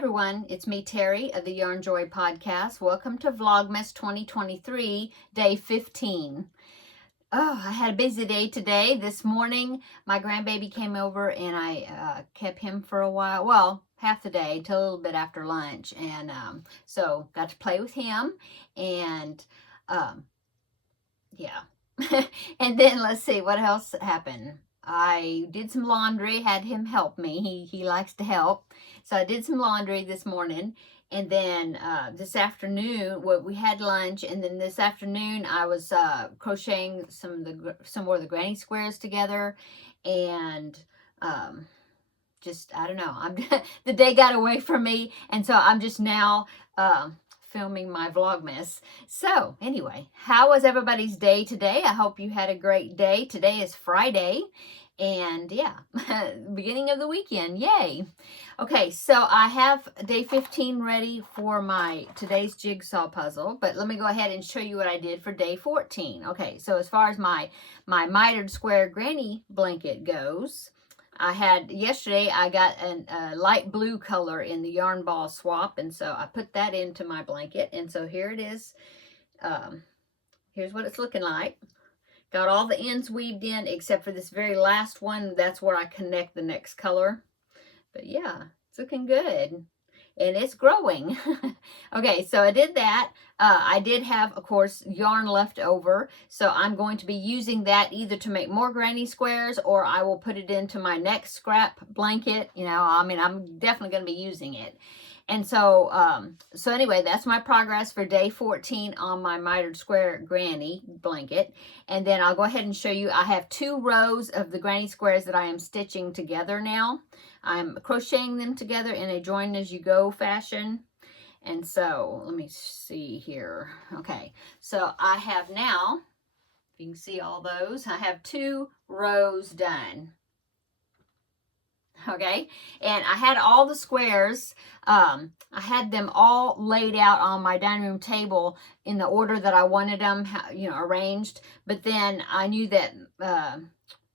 everyone, it's me, Terry of the Yarn Joy podcast. Welcome to Vlogmas 2023, day 15. Oh, I had a busy day today. This morning, my grandbaby came over and I kept him for a while. Well, half the day till a little bit after lunch. And so got to play with him. And yeah. And then let's see what else happened. I did some laundry, had him help me. He likes to help. So I did some laundry this morning. And then this afternoon, we had lunch. And then this afternoon, I was crocheting some more of the granny squares together. And just, I don't know. The day got away from me. And so I'm just now filming my Vlogmas. So anyway, how was everybody's day today? I hope you had a great day. Today is Friday. And yeah, beginning of the weekend. Yay. Okay, so I have day 15 ready for my today's jigsaw puzzle, but let me go ahead and show you what I did for day 14. Okay, so as far as my mitered square granny blanket goes, yesterday I got a light blue color in the yarn ball swap, and so I put that into my blanket, and so here it is. Here's what it's looking like. Got all the ends weaved in except for this very last one. That's where I connect the next color. But yeah, it's looking good. And it's growing. Okay, so I did that. I did have, of course, yarn left over. So I'm going to be using that either to make more granny squares or I will put it into my next scrap blanket. You know, I mean, I'm definitely going to be using it. And so, so anyway, that's my progress for day 14 on my mitered square granny blanket. And then I'll go ahead and show you, I have 2 rows of the granny squares that I am stitching together now. I'm crocheting them together in a join as you go fashion. And so, let me see here. Okay, so I have now, if you can see all those, I have 2 rows done. Okay, and I had all the squares, I had them all laid out on my dining room table in the order that I wanted them, you know, arranged. But then I knew that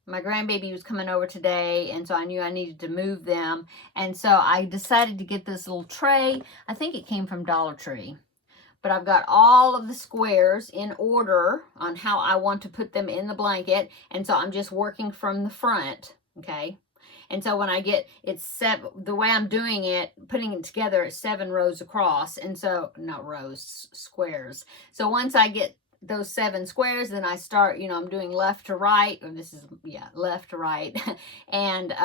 my grandbaby was coming over today, and so I knew I needed to move them. And so I decided to get this little tray. I think it came from Dollar Tree. But I've got all of the squares in order on how I want to put them in the blanket. And so I'm just working from the front, okay? And so when I get, the way I'm doing it, putting it together, it's 7 rows across. And so, not rows, squares. So once I get those 7 squares, then I start, you know, I'm doing left to right, or this is, yeah, left to right. And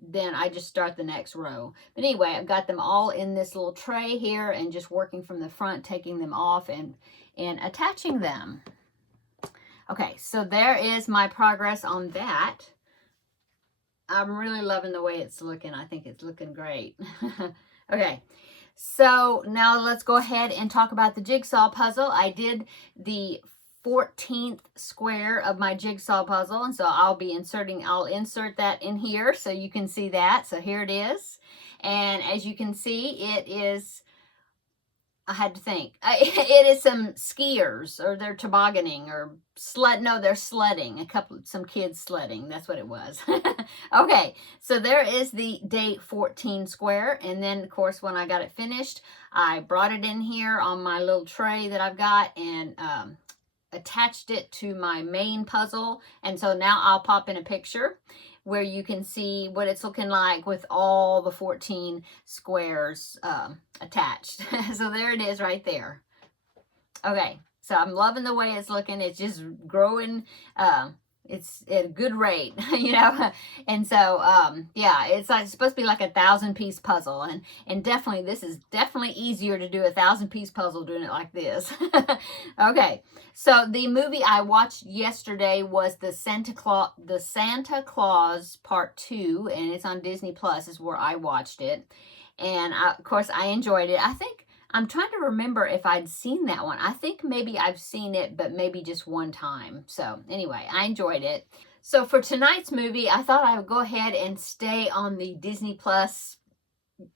then I just start the next row. But anyway, I've got them all in this little tray here and just working from the front, taking them off and attaching them. Okay, so there is my progress on that. I'm really loving the way it's looking. I think it's looking great. Okay, so now let's go ahead and talk about the jigsaw puzzle. I did the 14th square of my jigsaw puzzle, and so I'll insert that in here so you can see that. So here it is. And as you can see, it is, I had to think, it is some skiers, or they're tobogganing, or they're sledding, some kids sledding, that's what it was. Okay, so there is the day 14 square, and then of course when I got it finished, I brought it in here on my little tray that I've got, and attached it to my main puzzle. And so now I'll pop in a picture where you can see what it's looking like with all the 14 squares attached. So there it is right there. Okay, so I'm loving the way it's looking. It's just growing. It's at a good rate, you know. And so, yeah, it's supposed to be like a 1,000-piece puzzle. And definitely, this is definitely easier to do a 1,000-piece puzzle doing it like this. Okay, so the movie I watched yesterday was the Santa Claus Part 2, and it's on Disney Plus is where I watched it. And of course, I enjoyed it. I'm trying to remember if I'd seen that one. I think maybe I've seen it, but maybe just one time. So anyway, I enjoyed it. So for tonight's movie, I thought I would go ahead and stay on the Disney Plus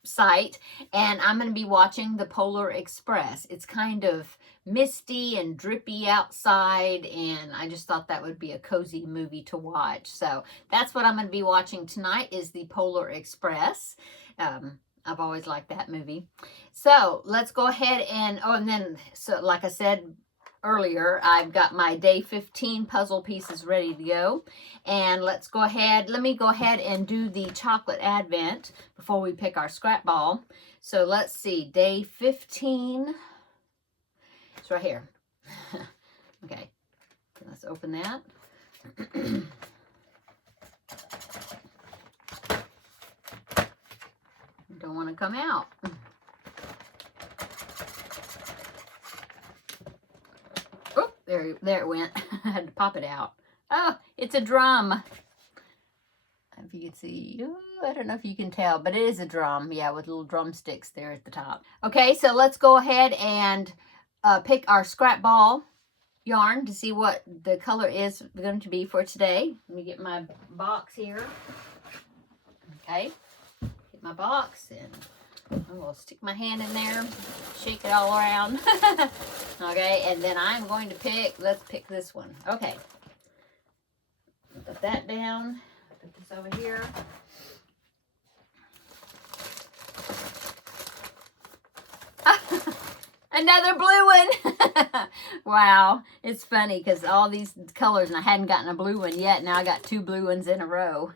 site, and I'm going to be watching The Polar Express. It's kind of misty and drippy outside, and I just thought that would be a cozy movie to watch. So that's what I'm going to be watching tonight, is The Polar Express. I've always liked that movie. So let's go ahead and, oh, and then, so like I said earlier, I've got my day 15 puzzle pieces ready to go. And let's go ahead, let me go ahead and do the chocolate advent before we pick our scrap ball. So let's see, day 15, it's right here. Okay, let's open that. Don't want to come out. Oh, there it went. I had to pop it out. Oh, it's a drum. If you can see, I don't know if you can tell, but it is a drum. Yeah, with little drumsticks there at the top. Okay, so let's go ahead and pick our scrap ball yarn to see what the color is going to be for today. Let me get my box here. Okay, get my box and I'm going to stick my hand in there, shake it all around. Okay, and then I'm going to pick, let's pick this one. Okay, put that down, put this over here. Another blue one. Wow, it's funny because all these colors, and I hadn't gotten a blue one yet. Now I got 2 blue ones in a row.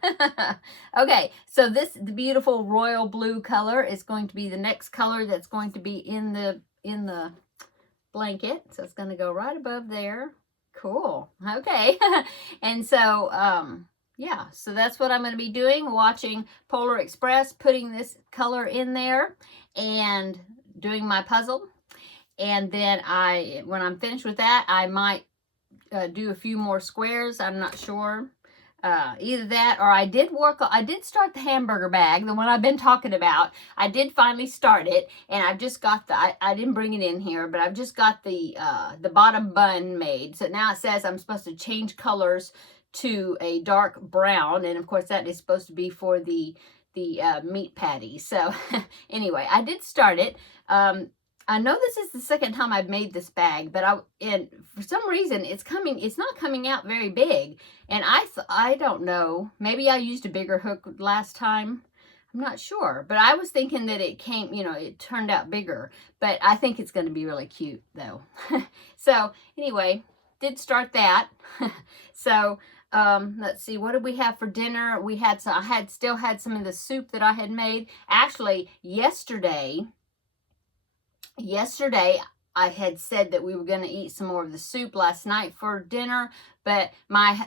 Okay, so the beautiful royal blue color is going to be the next color that's going to be in the blanket. So it's going to go right above there. Cool. Okay. And so yeah, so that's what I'm going to be doing, watching Polar Express, putting this color in there and doing my puzzle. And then when I'm finished with that, I might do a few more squares. I'm not sure. Either that or I did start the hamburger bag, the one I've been talking about. I did finally start it, and I've just got I didn't bring it in here, but I've just got the bottom bun made. So now it says I'm supposed to change colors to a dark brown, and of course that is supposed to be for the meat patty. So anyway, I did start it. I know this is the second time I've made this bag, but and for some reason it's not coming out very big. And I don't know, maybe I used a bigger hook last time. I'm not sure, but I was thinking that it came, it turned out bigger, but I think it's going to be really cute though. So anyway, did start that. So let's see, what did we have for dinner? I still had some of the soup that I had made. Actually, yesterday I had said that we were going to eat some more of the soup last night for dinner, but my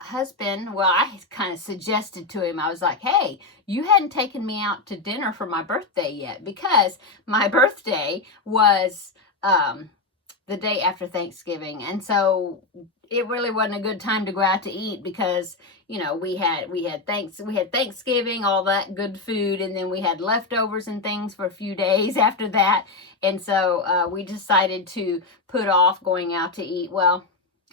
husband, well, I kind of suggested to him, I was like, hey, you hadn't taken me out to dinner for my birthday yet, because my birthday was the day after Thanksgiving, and so it really wasn't a good time to go out to eat because, we had Thanksgiving, all that good food, and then we had leftovers and things for a few days after that. And so we decided to put off going out to eat. Well,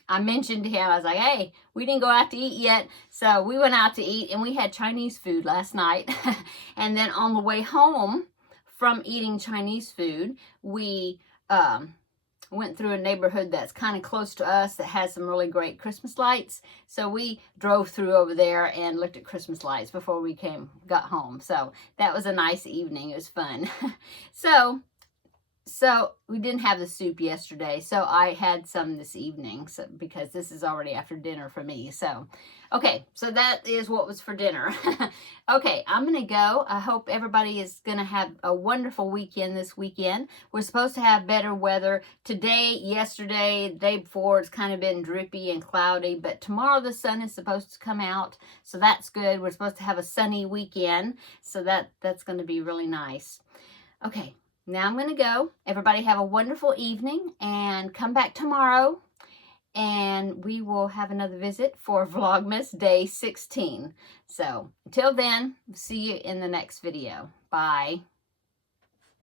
I mentioned to him, I was like, hey, we didn't go out to eat yet. So we went out to eat, and we had Chinese food last night. And then on the way home from eating Chinese food, we went through a neighborhood that's kind of close to us that has some really great Christmas lights. So we drove through over there and looked at Christmas lights before we got home. So that was a nice evening. It was fun. So we didn't have the soup yesterday, so I had some this evening, because this is already after dinner for me. So, okay, so that is what was for dinner. Okay, I'm going to go. I hope everybody is going to have a wonderful weekend this weekend. We're supposed to have better weather today, yesterday, the day before. It's kind of been drippy and cloudy, but tomorrow the sun is supposed to come out, so that's good. We're supposed to have a sunny weekend, so that's going to be really nice. Okay. Now I'm going to go. Everybody have a wonderful evening, and come back tomorrow, and we will have another visit for Vlogmas Day 16. So until then, see you in the next video. Bye.